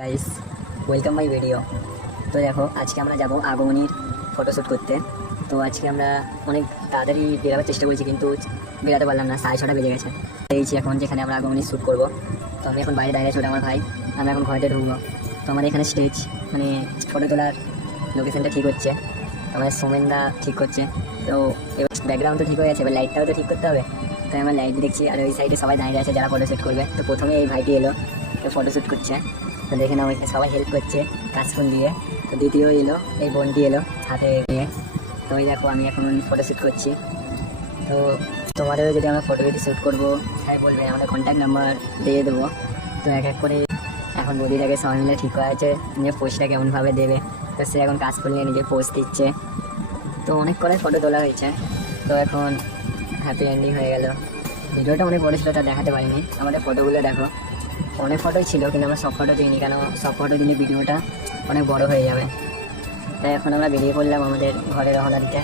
Guys, welcome my video. তো দেখো, আজকে আমরা যাব আগমনীর ফটোশ্যুট করতে। তো আজকে আমরা অনেক তাড়াতাড়ি বেরাবার চেষ্টা করেছি, কিন্তু বেরাতে পারলাম না, 6:30 বেজে গেছে। এইছি এখন যেখানে আমরা আগমনী শ্যুট করব। তো আমি এখন বাইরে দাঁড়িয়ে আছি, ওটা আমার ভাই। আমরা এখন ঘরেতে ঢুকবো। তো আমাদের এখানে স্টেজ মানে ফটো তোলার লোকেশনটা ঠিক হচ্ছে, আমাদের সোমেনদা ঠিক করছে। তো এবার ব্যাকগ্রাউন্ড তো ঠিক হয়ে গেছে, এবার লাইটটাও তো ঠিক করতে হবে। তাই আমরা লাইট দেখছি, আর ওই সাইডে সবাই দাঁড়িয়ে আছে যারা ফটোশ্যুট করবে। তো প্রথমে এই ভাইটি এলো, তো ফটোশ্যুট করছে। তো দেখে নাও, সবাই হেল্প করছে কাশফুল দিয়ে। তো দ্বিতীয় এলো, এই বোনটি এলো হাতে নিয়ে। তো ওই দেখো, আমি এখন ফটোশ্যুট করছি। তো তোমাদেরও যদি আমরা ফটো শ্যুট করবো, তাই বলবে, আমাদের কন্ট্যাক্ট নাম্বার দিয়ে দেবো। তো এক এক করে এখন বদিটাকে সবাই মিলে ঠিক করা আছে নিজের পোস্টটা কেমনভাবে দেবে। তো সে এখন কাশফুল নিয়ে নিজে পোস্ট দিচ্ছে। তো অনেক করে ফটো তোলা হয়েছে। তো এখন হ্যাপি এন্ডিং হয়ে গেল। ভিডিওটা অনেক বড় ছিল, তা দেখাতে পারিনি। আমাদের ফটোগুলো দেখো, অনেক ফটোই ছিল, কিন্তু আমরা সব ফটো দিইনি, কেন সব ফটো দিলে ভিডিওটা অনেক বড় হয়ে যাবে। তাই এখন আমরা বেরিয়ে পড়লাম আমাদের ঘরে রওনা দিতে।